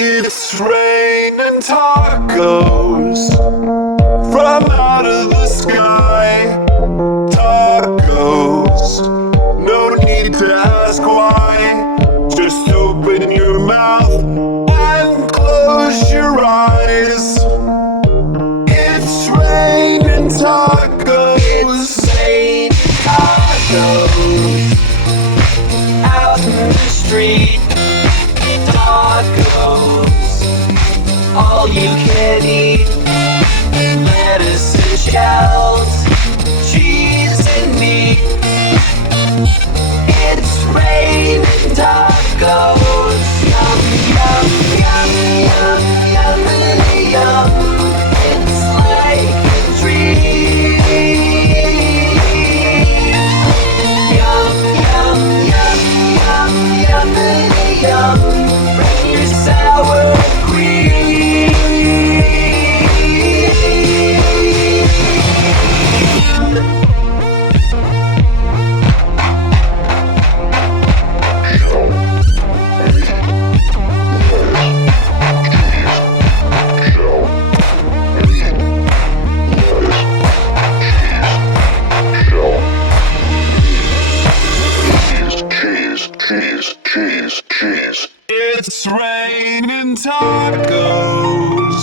It's raining tacos from out of the sky. Tacos, no need to ask why. Just open your mouth and close your eyes. It's raining tacos. It's raining tacos out in the street. Tacos, all you can eat. Lettuce and shells, cheese and meat. It's raining tacos. Yum, yum, yum, yum, yum, yum. It's like a dream. Yum, yum, yum, yum, yum, yum. Bring your sour cream. Cheese. It's raining tacos.